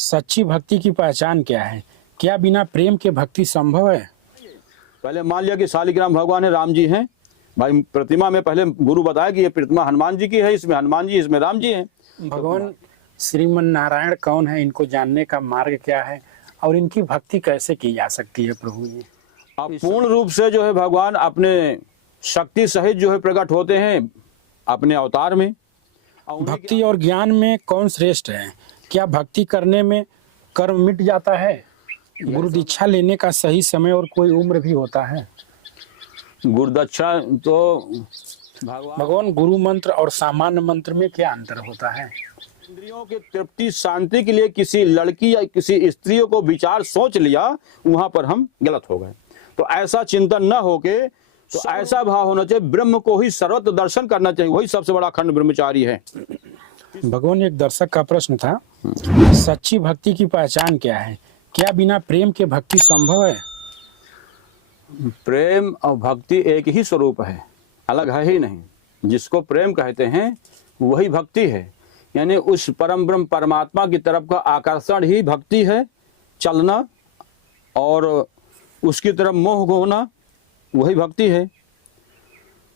सच्ची भक्ति की पहचान क्या है? क्या बिना प्रेम के भक्ति संभव है? पहले मान लिया कि शालिग्राम भगवान है, राम जी हैं। भाई प्रतिमा में पहले गुरु बताया कि ये प्रतिमा हनुमान जी की है, इसमें हनुमान जी, इसमें राम जी हैं। भगवान श्रीमन नारायण कौन है, इनको जानने का मार्ग क्या है और इनकी भक्ति कैसे की जा सकती है प्रभु जी? अब पूर्ण रूप से जो है भगवान अपने शक्ति सहित जो है प्रकट होते हैं अपने अवतार में। भक्ति और ज्ञान में कौन श्रेष्ठ है? क्या भक्ति करने में कर्म मिट जाता है? गुरु दीक्षा लेने का सही समय और कोई उम्र भी होता है? गुरुदक्षा तो भगवान गुरु मंत्र और सामान्य मंत्र में क्या अंतर होता है? इंद्रियों की तृप्ति शांति के लिए किसी लड़की या किसी स्त्री को विचार सोच लिया, वहां पर हम गलत हो गए। तो ऐसा चिंतन न होके तो ऐसा भाव होना चाहिए, ब्रह्म को ही सर्वत्र दर्शन करना चाहिए, वही सबसे बड़ा अखंड ब्रह्मचारी है। भगवान, एक दर्शक का प्रश्न था, सच्ची भक्ति की पहचान क्या है? क्या बिना प्रेम के भक्ति संभव है? प्रेम और भक्ति एक ही स्वरूप है, अलग है ही नहीं। जिसको प्रेम कहते हैं वही भक्ति है, यानी उस परम ब्रह्म परमात्मा की तरफ का आकर्षण ही भक्ति है। चलना और उसकी तरफ मोह होना वही भक्ति है।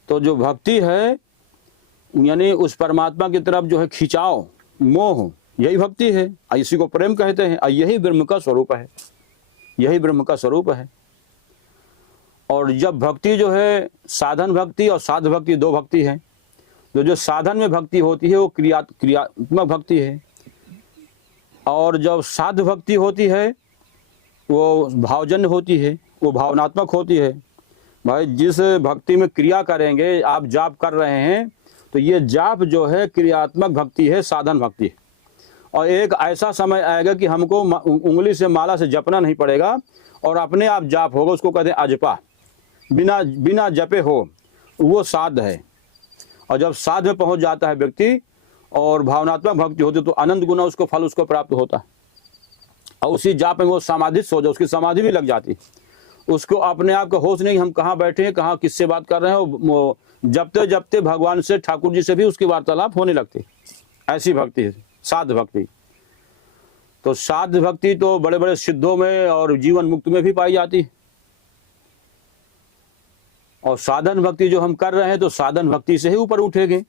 तो जो भक्ति है यानी उस परमात्मा की तरफ जो है खिंचाव, मोह, यही भक्ति है। इसी को प्रेम कहते हैं। यही ब्रह्म का स्वरूप है, यही ब्रह्म का स्वरूप है। और जब भक्ति जो है साधन भक्ति और साध भक्ति, दो भक्ति है। तो जो साधन में भक्ति होती है वो क्रियात्मक भक्ति है, और जब साध भक्ति होती है वो भावजन्य होती है, वो भावनात्मक होती है। भाई जिस भक्ति में क्रिया करेंगे, आप जाप कर रहे हैं तो ये जाप जो है क्रियात्मक भक्ति है, साधन भक्ति है। और एक ऐसा समय आएगा कि हमको उंगली से माला से जपना नहीं पड़ेगा और अपने आप जाप होगा, उसको कहते हैं अजपा, बिना जपे हो, वो साध है। और जब साध में पहुंच जाता है व्यक्ति और भावनात्मक भक्ति होती है तो अनंत गुना उसको फल उसको प्राप्त होता है। और उसी जाप में वो समाधिस्थ हो जाए, उसकी समाधि भी लग जाती, उसको अपने आप का होश नहीं हम कहाँ बैठे हैं, कहाँ किससे बात कर रहे हैं। वो जपते जपते भगवान से, ठाकुर जी से भी उसकी वार्तालाप होने लगती। ऐसी भक्ति है साध भक्ति। तो साध भक्ति तो बड़े बड़े सिद्धों में और जीवन मुक्त में भी पाई जाती है। और साधन भक्ति जो हम कर रहे हैं तो साधन भक्ति से ही ऊपर उठेंगे।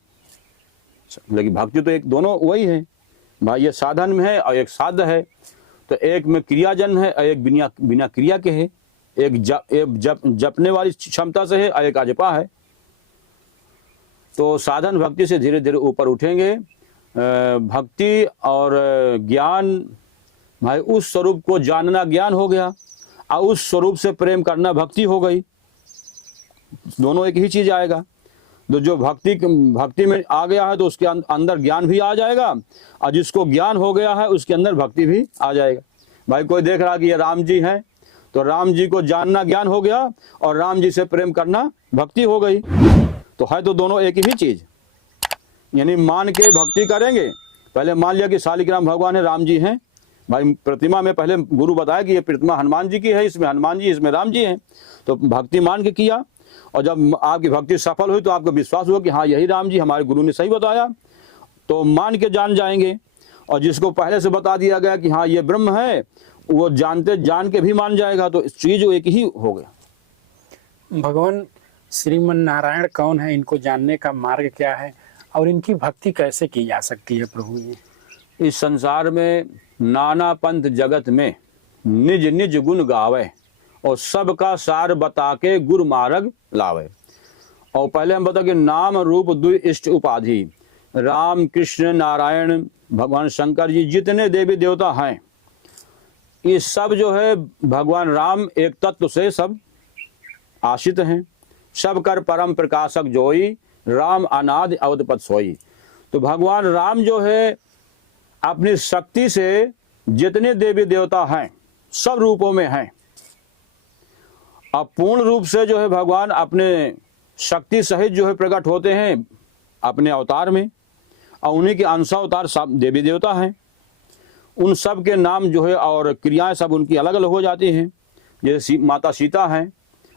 लेकिन भक्ति तो एक दोनों वही है भाई, ये साधन में है और एक साध है। तो एक में क्रियाजन है और एक बिना क्रिया के है। एक जपने वाली क्षमता से है और एक अजपा है। तो साधन भक्ति से धीरे धीरे ऊपर उठेंगे। भक्ति और ज्ञान, भाई उस स्वरूप को जानना ज्ञान हो गया और उस स्वरूप से प्रेम करना भक्ति हो गई। दोनों एक ही चीज आएगा। तो जो भक्ति में आ गया है तो उसके अंदर ज्ञान भी आ जाएगा, और जिसको ज्ञान हो गया है उसके अंदर भक्ति भी आ जाएगा। भाई कोई देख रहा कि ये राम जी हैं, तो राम जी को जानना ज्ञान हो गया और राम जी से प्रेम करना भक्ति हो गई। तो है तो दोनों एक ही चीज, यानी मान के भक्ति करेंगे। पहले मान लिया कि शालिग्राम भगवान है, राम जी हैं। भाई प्रतिमा में पहले गुरु बताया कि ये प्रतिमा हनुमान जी की है, इसमें हनुमान जी, इसमें राम जी हैं। तो भक्ति मान के किया, और जब आपकी भक्ति सफल हुई तो आपको विश्वास हुआ कि हाँ यही राम जी, हमारे गुरु ने सही बताया, तो मान के जान जाएंगे। और जिसको पहले से बता दिया गया कि हाँ ये ब्रह्म है, वो जान के भी मान जाएगा। तो इस चीज एक ही हो गया। भगवान श्रीमन नारायण कौन है, इनको जानने का मार्ग क्या है और इनकी भक्ति कैसे की जा सकती है प्रभु जी? इस संसार में नाना पंथ जगत में निज निज गुण गावे, और सबका सार बता के गुरु मार्ग लावे। और पहले हम बता कि नाम रूप दुई इष्ट उपाधि, राम कृष्ण नारायण भगवान शंकर जी जितने देवी देवता हैं, ये सब जो है भगवान राम एक तत्व से सब आश्रित हैं। सब कर परम प्रकाशक जोई, राम अनादि अवधपत सोई। तो भगवान राम जो है अपनी शक्ति से जितने देवी देवता हैं सब रूपों में हैं। अब पूर्ण रूप से जो है भगवान अपने शक्ति सहित जो है प्रकट होते हैं अपने अवतार में, और उन्हीं के अंशावतार सब देवी देवता हैं। उन सब के नाम जो है और क्रियाएं सब उनकी अलग अलग हो जाती हैं। जैसे माता सीता हैं,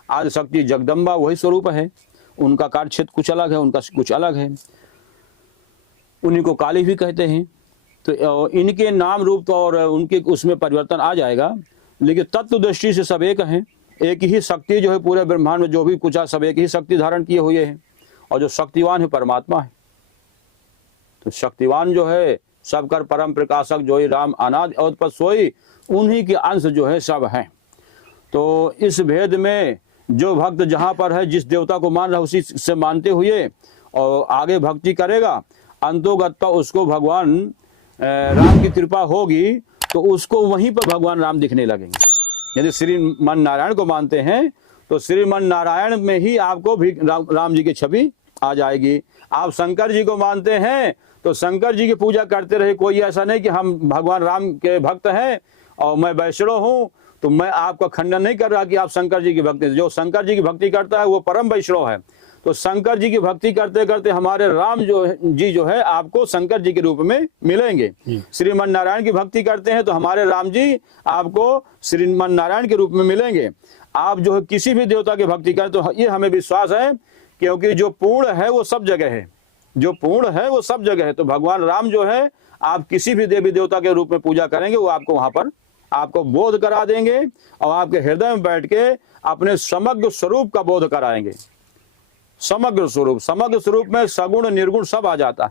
आदि शक्ति जगदम्बा वही स्वरूप है, उनका कार्य क्षेत्र कुछ अलग है, उनका कुछ अलग है। उन्हीं को काली भी कहते हैं। तो इनके नाम रूप तो और उनके उसमें परिवर्तन आ जाएगा, लेकिन तत्व दृष्टि से सब एक हैं। एक ही शक्ति जो है पूरे ब्रह्मांड में जो भी कुछ है सब एक ही शक्ति धारण किए हुए हैं, और जो शक्तिवान है परमात्मा है। तो शक्तिवान जो है सबकर परम प्रकाशक जो है राम अनादि अवधि सोई, उन्हीं के अंश जो है सब हैं। तो इस भेद में जो भक्त जहाँ पर है, जिस देवता को मान रहा है उसी से मानते हुए और आगे भक्ति करेगा, अंतोगत्ता उसको भगवान राम की कृपा होगी तो उसको वहीं पर भगवान राम दिखने लगेंगे। यदि श्रीमन नारायण को मानते हैं तो श्रीमन नारायण में ही आपको भी राम जी की छवि आ जाएगी। आप शंकर जी को मानते हैं तो शंकर जी की पूजा करते रहे, कोई ऐसा नहीं कि हम भगवान राम के भक्त हैं और मैं वैष्णव हूँ, तो मैं आपका खंडन नहीं कर रहा कि आप शंकर जी की भक्ति, जो शंकर जी की भक्ति करता है वो परम वैष्णव है। तो शंकर जी की भक्ति करते करते हमारे राम जो है आपको शंकर जी के रूप में मिलेंगे। श्रीमन नारायण की भक्ति करते हैं तो हमारे राम जी आपको श्रीमन नारायण के रूप में मिलेंगे। आप जो है किसी भी देवता की भक्ति करें तो ये हमें विश्वास है, क्योंकि जो पूर्ण है वो सब जगह है, जो पूर्ण है वो सब जगह है। तो भगवान राम जो है आप किसी भी देवी देवता के रूप में पूजा करेंगे, वो आपको वहां पर आपको बोध करा देंगे और आपके हृदय में बैठ के अपने समग्र स्वरूप का बोध कराएंगे। समग्र स्वरूप में सगुण निर्गुण सब आ जाता है।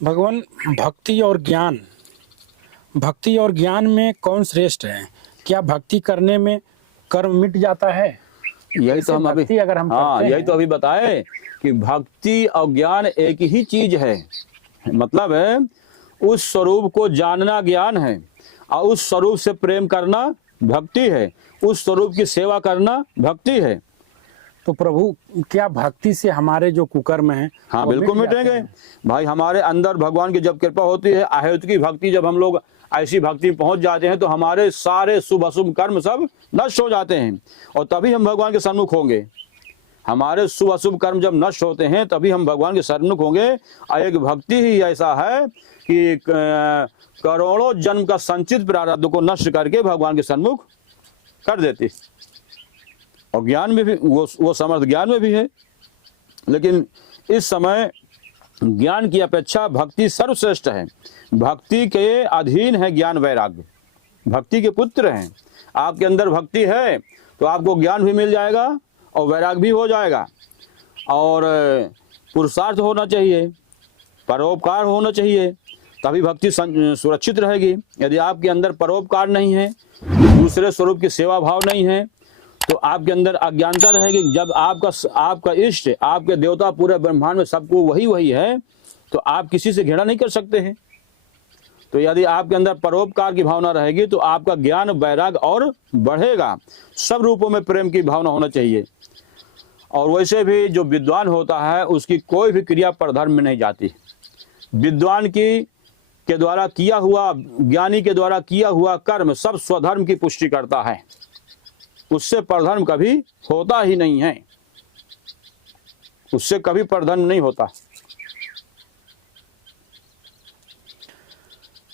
भगवान, भक्ति और ज्ञान में कौन श्रेष्ठ है? क्या भक्ति करने में कर्म मिट जाता है? यही तो हम अभी अगर हम यही तो अभी बताए कि भक्ति और ज्ञान एक ही चीज है। मतलब है उस स्वरूप को जानना ज्ञान है, और उस स्वरूप से प्रेम करना भक्ति है, उस स्वरूप की सेवा करना भक्ति है। तो प्रभु, क्या भक्ति से हमारे जो कुकर्म हैं हाँ बिल्कुल मिटेंगे भाई। हमारे अंदर भगवान की जब कृपा होती है, अहेतु की भक्ति, जब हम लोग ऐसी भक्ति पहुंच जाते हैं तो हमारे सारे शुभ अशुभ कर्म सब नष्ट हो जाते हैं, और तभी हम भगवान के सन्मुख होंगे। हमारे शुभ अशुभ कर्म जब नष्ट होते हैं तभी हम भगवान के सन्मुख होंगे। और एक भक्ति ही ऐसा है कि करोड़ों जन्म का संचित प्रारब्ध को नष्ट करके भगवान के सन्मुख कर देती। और ज्ञान में भी वो समर्थ ज्ञान में भी है, लेकिन इस समय ज्ञान की अपेक्षा भक्ति सर्वश्रेष्ठ है। भक्ति के अधीन है ज्ञान वैराग्य, भक्ति के पुत्र हैं। आपके अंदर भक्ति है तो आपको ज्ञान भी मिल जाएगा और वैराग्य भी हो जाएगा। और पुरुषार्थ होना चाहिए, परोपकार होना चाहिए, तभी भक्ति सुरक्षित रहेगी। यदि आपके अंदर परोपकार नहीं है, दूसरे स्वरूप की सेवा भाव नहीं है, तो आपके अंदर अज्ञानता रहेगी। जब आपका इष्ट, आपके देवता पूरे ब्रह्मांड में सबको वही है, तो आप किसी से घृणा नहीं कर सकते हैं। तो यदि आपके अंदर परोपकार की भावना रहेगी तो आपका ज्ञान वैराग्य और बढ़ेगा। सब रूपों में प्रेम की भावना होना चाहिए। और वैसे भी जो विद्वान होता है उसकी कोई भी क्रिया परधर्म में नहीं जाती। विद्वान के द्वारा किया हुआ, ज्ञानी के द्वारा किया हुआ कर्म सब स्वधर्म की पुष्टि करता है, उससे परधर्म कभी होता ही नहीं है, उससे कभी परधर्म नहीं होता।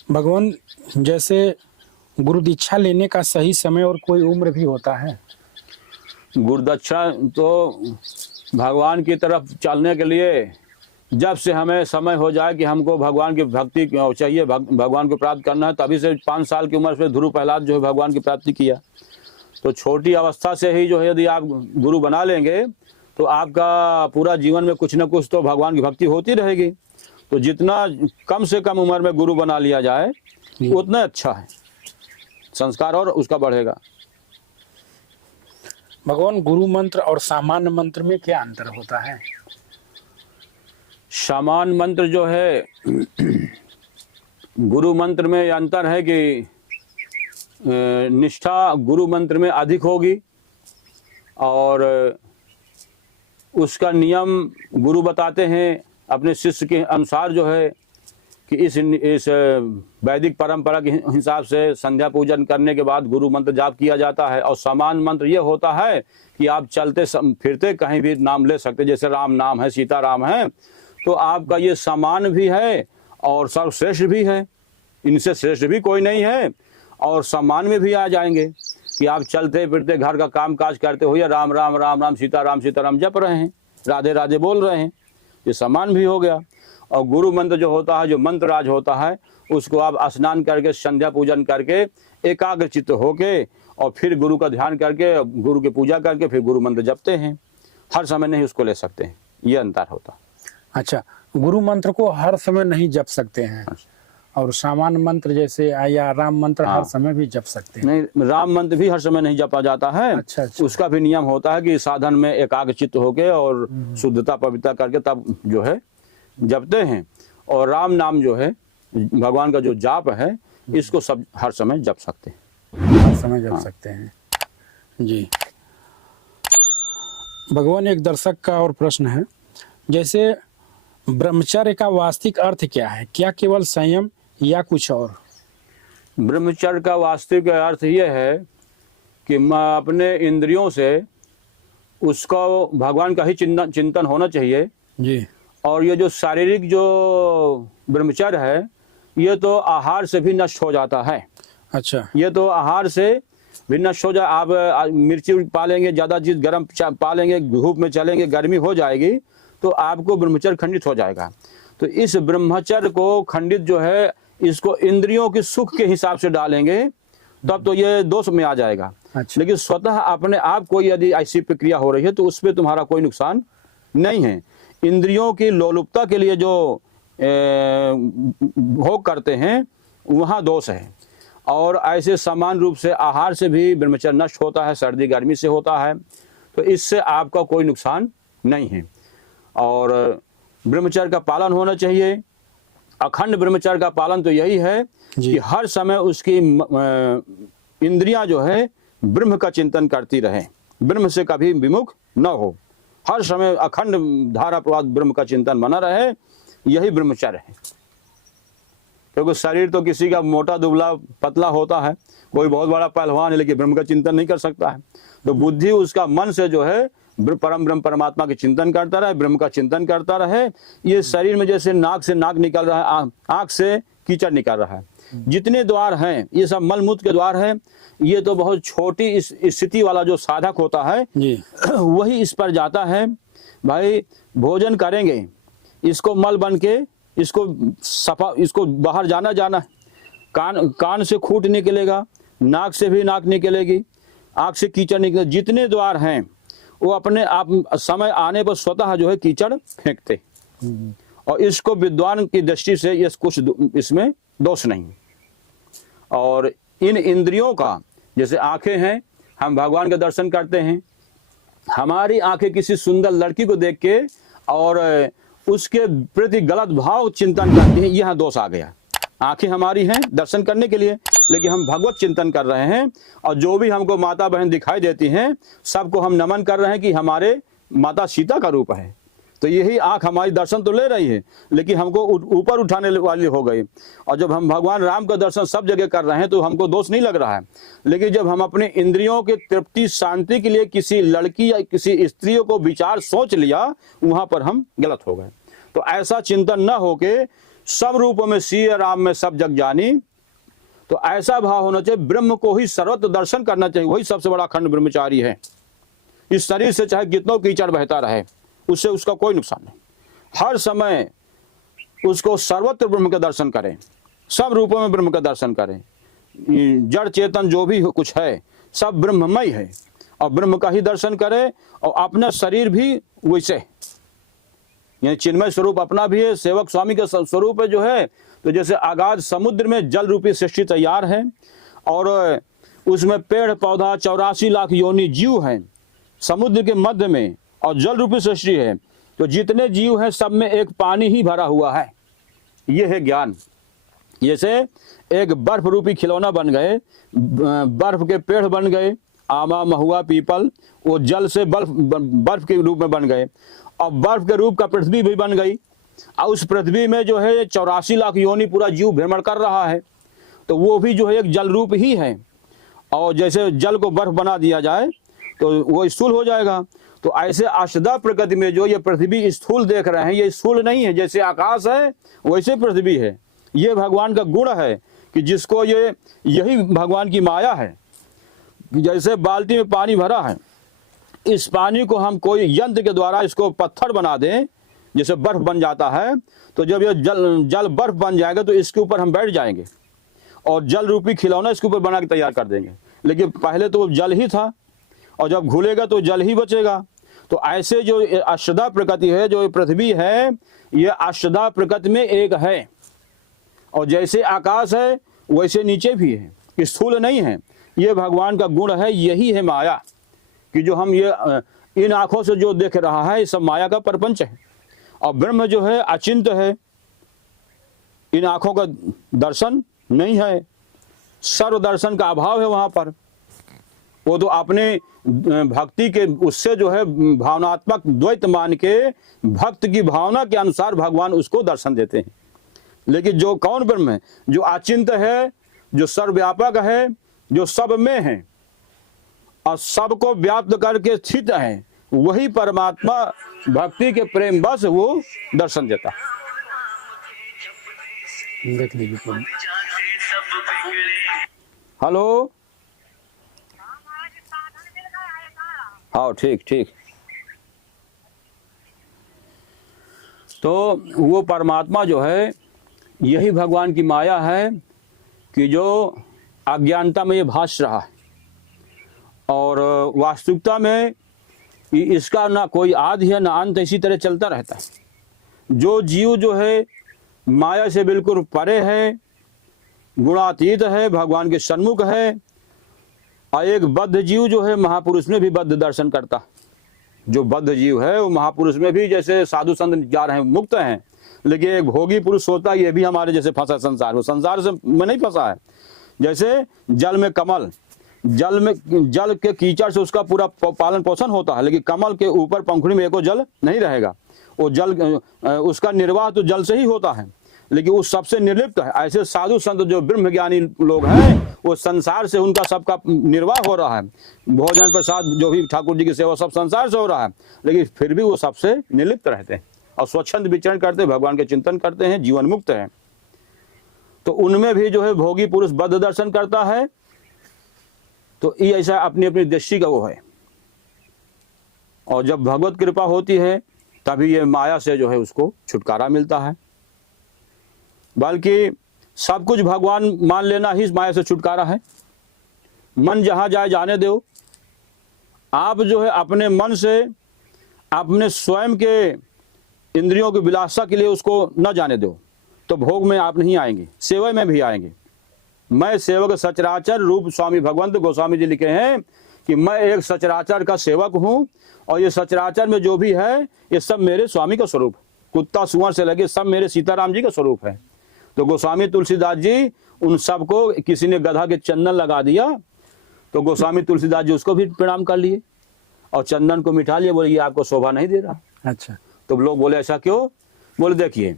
भगवान, जैसे गुरु दीक्षा लेने का सही समय और कोई उम्र भी होता है? गुरुदक्षा तो भगवान की तरफ चलने के लिए जब से हमें समय हो जाए कि हमको भगवान की भक्ति चाहिए, भगवान को प्राप्त करना है, तभी से 5 साल की उम्र से ध्रुव प्रहलाद जो है भगवान की प्राप्ति किया। तो छोटी अवस्था से ही जो है यदि आप गुरु बना लेंगे तो आपका पूरा जीवन में कुछ न कुछ तो भगवान की भक्ति होती रहेगी। तो जितना कम से कम उम्र में गुरु बना लिया जाए उतना अच्छा है, संस्कार और उसका बढ़ेगा। भगवान, गुरु मंत्र और सामान्य मंत्र में क्या अंतर होता है? सामान्य मंत्र जो है, गुरु मंत्र में अंतर है कि निष्ठा गुरु मंत्र में अधिक होगी, और उसका नियम गुरु बताते हैं अपने शिष्य के अनुसार जो है कि इस वैदिक परंपरा के हिसाब से संध्या पूजन करने के बाद गुरु मंत्र जाप किया जाता है। और सामान्य मंत्र ये होता है कि आप चलते फिरते कहीं भी नाम ले सकते, जैसे राम नाम है, सीता राम है, तो आपका ये सामान्य भी है और सर्वश्रेष्ठ भी है, इनसे श्रेष्ठ भी कोई नहीं है। और सम्मान में भी आ जाएंगे कि आप चलते फिरते घर का काम काज करते हुए राम राम राम राम सीता राम जप रहे हैं, राधे राधे बोल रहे हैं, ये सम्मान भी हो गया। और गुरु मंत्र जो होता है, जो मंत्र राज होता है, उसको आप स्नान करके संध्या पूजन करके एकाग्र चित्त होके और फिर गुरु का ध्यान करके, गुरु की पूजा करके फिर गुरु मंत्र जपते हैं। हर समय नहीं उसको ले सकते हैं, ये अंतर होता। अच्छा, गुरु मंत्र को हर समय नहीं जप सकते हैं, और सामान्य मंत्र जैसे या राम मंत्र हर समय भी जप सकते हैं? नहीं, राम मंत्र भी हर समय नहीं जपा जाता है। अच्छा। उसका भी नियम होता है कि साधन में एकाग्र चित्त होके और शुद्धता पवित्रता करके तब जो है जपते हैं। और राम नाम जो है भगवान का जो जाप है, इसको सब हर समय जप सकते हैं, हर समय जप सकते हैं जी। भगवान, एक दर्शक का और प्रश्न है, जैसे ब्रह्मचर्य का वास्तविक अर्थ क्या है? क्या केवल संयम या कुछ और? ब्रह्मचर्य का वास्तविक अर्थ यह है कि मैं अपने इंद्रियों से उसको भगवान का ही चिंतन होना चाहिए जी। और ये जो शारीरिक जो ब्रह्मचर्य है, ये तो आहार से भी नष्ट हो जाता है। अच्छा। ये तो आहार से भी नष्ट हो जाए। आप मिर्ची पालेंगे, ज़्यादा चीज़ गर्म पालेंगे, धूप में चलेंगे, गर्मी हो जाएगी, तो आपको ब्रह्मचर्य खंडित हो जाएगा। तो इस ब्रह्मचर्य को खंडित जो है, इसको इंद्रियों के सुख के हिसाब से डालेंगे, तब तो ये दोष में आ जाएगा। अच्छा। लेकिन स्वतः अपने आप कोई यदि ऐसी प्रक्रिया हो रही है तो उसमें तुम्हारा कोई नुकसान नहीं है। इंद्रियों की लोलुपता के लिए जो भोग करते हैं, वहाँ दोष है। और ऐसे समान रूप से आहार से भी ब्रह्मचर्य नष्ट होता है, सर्दी गर्मी से होता है, तो इससे आपका कोई नुकसान नहीं है। और ब्रह्मचर्य का पालन होना चाहिए। अखंड ब्रह्मचर्य का पालन तो यही है कि हर समय उसकी इंद्रियां जो है ब्रह्म का चिंतन करती रहे, ब्रह्म से कभी विमुख न हो, हर समय अखंड धारा प्रवाह ब्रह्म का चिंतन बना रहे, यही ब्रह्मचर्य है। क्योंकि शरीर तो किसी का मोटा दुबला पतला होता है, कोई बहुत बड़ा पहलवान है लेकिन ब्रह्म का चिंतन नहीं कर सकता है। तो बुद्धि उसका मन से जो है परम ब्रह्म परमात्मा के चिंतन करता रहे, ब्रह्म का चिंतन करता रहे। ये शरीर में जैसे नाक से नाक निकल रहा है, आंख से कीचड़ निकल रहा है, जितने द्वार हैं ये सब मलमूत्र के द्वार हैं। ये तो बहुत छोटी इस स्थिति वाला जो साधक होता है जी, वही इस पर जाता है। भाई भोजन करेंगे, इसको मल बन के इसको सफा, इसको बाहर जाना है। कान से खूंट निकलेगा, नाक से भी नाक निकलेगी, आँख से कीचड़ निकले, जितने द्वार हैं वो अपने आप समय आने पर स्वतः जो है कीचड़ फेंकते। और इसको विद्वान की दृष्टि से ये कुछ इसमें दोष नहीं। और इन इंद्रियों का, जैसे आंखें हैं, हम भगवान के दर्शन करते हैं, हमारी आंखें किसी सुंदर लड़की को देख के और उसके प्रति गलत भाव चिंतन करती हैं, यह दोष आ गया। आंखें हमारी हैं दर्शन करने के लिए, लेकिन हम भगवत चिंतन कर रहे हैं और जो भी हमको माता बहन दिखाई देती हैं सबको हम नमन कर रहे हैं कि हमारे माता सीता का रूप है। तो यही आंख हमारी दर्शन तो ले रही है, लेकिन हमको ऊपर उठाने वाली हो गई। और जब हम भगवान राम का दर्शन सब जगह कर रहे हैं तो हमको दोष नहीं लग रहा है। लेकिन जब हम अपने इंद्रियों के तृप्ति शांति के लिए किसी लड़की या किसी स्त्री को विचार सोच लिया, वहां पर हम गलत हो गए। तो ऐसा चिंतन न होके सब रूपों में सिय राम में सब जग जानी, तो ऐसा भाव होना चाहिए। ब्रह्म को ही सर्वत्र दर्शन करना चाहिए, वही सबसे बड़ा अखंड ब्रह्मचारी है। इस शरीर से चाहे कितना कीचड़ बहता रहे, उससे उसका कोई नुकसान नहीं। हर समय उसको सर्वत्र ब्रह्म का दर्शन करें, सब रूपों में ब्रह्म का दर्शन करें। जड़ चेतन जो भी कुछ है सब ब्रह्ममय है, और ब्रह्म का ही दर्शन करें। और अपना शरीर भी वैसे, यानी चिन्मय स्वरूप अपना भी है, सेवक स्वामी का स्वरूप है जो है। तो जैसे आगाध समुद्र में जल रूपी सृष्टि तैयार है और उसमें पेड़ पौधा 84 लाख योनि जीव हैं समुद्र के मध्य में, और जल रूपी सृष्टि है। तो जितने जीव हैं सब में एक पानी ही भरा हुआ है, ये है ज्ञान। जैसे एक बर्फ रूपी खिलौना बन गए, बर्फ के पेड़ बन गए, आमा महुआ पीपल, वो जल से बर्फ के रूप में बन गए। और बर्फ के रूप का पृथ्वी भी बन गई, और उस पृथ्वी में जो है 84 लाख योनि पूरा जीव भ्रमण कर रहा है। तो वो भी जो है एक जल रूप ही है। और जैसे जल को बर्फ बना दिया जाए तो वो स्थूल हो जाएगा। तो ऐसे अष्टधा प्रकृति में जो ये पृथ्वी स्थूल देख रहे हैं, ये स्थूल नहीं है। जैसे आकाश है वैसे पृथ्वी है। ये भगवान का गुण है कि जिसको यही भगवान की माया है। जैसे बाल्टी में पानी भरा है, इस पानी को हम कोई यंत्र के द्वारा इसको पत्थर बना दें जैसे बर्फ बन जाता है, तो जब ये जल बर्फ बन जाएगा तो इसके ऊपर हम बैठ जाएंगे और जल रूपी खिलौना इसके ऊपर बना के तैयार कर देंगे। लेकिन पहले तो जल ही था और जब घुलेगा तो जल ही बचेगा। तो ऐसे जो अष्टधा प्रकृति है, जो पृथ्वी है, ये अष्टधा प्रकृति में एक है। और जैसे आकाश है वैसे नीचे भी है, स्थूल नहीं है। ये भगवान का गुण है, यही है माया कि जो हम ये इन आंखों से जो देख रहा है ये सब माया का प्रपंच है। और ब्रह्म जो है अचिंत है, इन आंखों का दर्शन नहीं है, सर्व दर्शन का अभाव है वहां पर। वो तो अपने भक्ति के उससे जो है भावनात्मक द्वैत मान के भक्त की भावना के अनुसार भगवान उसको दर्शन देते हैं। लेकिन जो कौन ब्रह्म है, जो अचिंत है, जो सर्वव्यापक है, जो सब में है और सबको व्याप्त करके स्थित है, वही परमात्मा भक्ति के प्रेम बस वो दर्शन देता है। देख लीजिए प्रभु। हेलो, हाँ ठीक ठीक। तो वो परमात्मा जो है यही भगवान की माया है कि जो अज्ञानता में ये भास रहा है और वास्तविकता में इसका ना कोई आदि है ना अंत, इसी तरह चलता रहता है। जो जीव जो है माया से बिल्कुल परे है, गुणातीत है, भगवान के सन्मुख है। और एक बद्ध जीव जो है महापुरुष में भी बद्ध दर्शन करता है। जो बद्ध जीव है वो महापुरुष में भी, जैसे साधु संत जा रहे हैं मुक्त हैं, लेकिन एक भोगी पुरुष होता है, ये भी हमारे जैसे फंसा संसार, वो संसार से में नहीं फंसा है। जैसे जल में कमल, जल के कीचड़ से उसका पूरा पालन पोषण होता है, लेकिन कमल के ऊपर पंखुड़ी में एको जल नहीं रहेगा। वो जल उसका निर्वाह तो जल से ही होता है, लेकिन उस सबसे निर्लिप्त है। ऐसे साधु संत जो ब्रह्मज्ञानी लोग हैं वो संसार से उनका सबका निर्वाह हो रहा है, भोजन प्रसाद जो भी ठाकुर जी की सेवा सब संसार से हो रहा है, लेकिन फिर भी वो सबसे निर्लिप्त रहते हैं और स्वच्छंद विचरण करते हैं, भगवान के चिंतन करते हैं, जीवन मुक्त है। तो उनमें भी जो है भोगी पुरुष बद्ध दर्शन करता है। तो ये ऐसा अपनी अपनी दृष्टि का वो है। और जब भगवत कृपा होती है तभी ये माया से जो है उसको छुटकारा मिलता है। बल्कि सब कुछ भगवान मान लेना ही माया से छुटकारा है। मन जहां जाए जाने दो। आप जो है अपने मन से अपने स्वयं के इंद्रियों की विलासता के लिए उसको न जाने दो, तो भोग में आप नहीं आएंगे, सेवा में भी आएंगे। मैं सेवक सचराचर रूप स्वामी भगवंत गोस्वामी जी लिखे हैं कि मैं एक सचराचर का सेवक हूं और ये सचराचर में जो भी है ये सब मेरे स्वामी का स्वरूप, कुत्ता सुअर से लगे सब मेरे सीताराम जी का स्वरूप है। तो गोस्वामी तुलसीदास जी उन सबको, किसी ने गधा के चंदन लगा दिया तो गोस्वामी तुलसीदास जी उसको भी प्रणाम कर लिए और चंदन को मिटा लिए, बोले ये आपको शोभा नहीं दे रहा। अच्छा। तो लोग बोले ऐसा क्यों? बोले देखिए,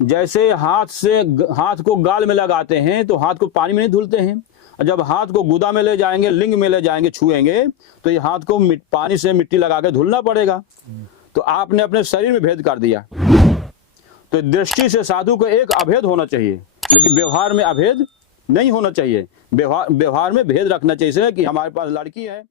जैसे हाथ को गाल में लगाते हैं तो हाथ को पानी में नहीं धुलते हैं, और जब हाथ को गुदा में ले जाएंगे, लिंग में ले जाएंगे, छुएंगे तो ये हाथ को पानी से मिट्टी लगा के धुलना पड़ेगा। तो आपने अपने शरीर में भेद कर दिया। तो दृष्टि से साधु को एक अभेद होना चाहिए, लेकिन व्यवहार में अभेद नहीं होना चाहिए। व्यवहार में भेद रखना चाहिए। कि हमारे पास लड़की है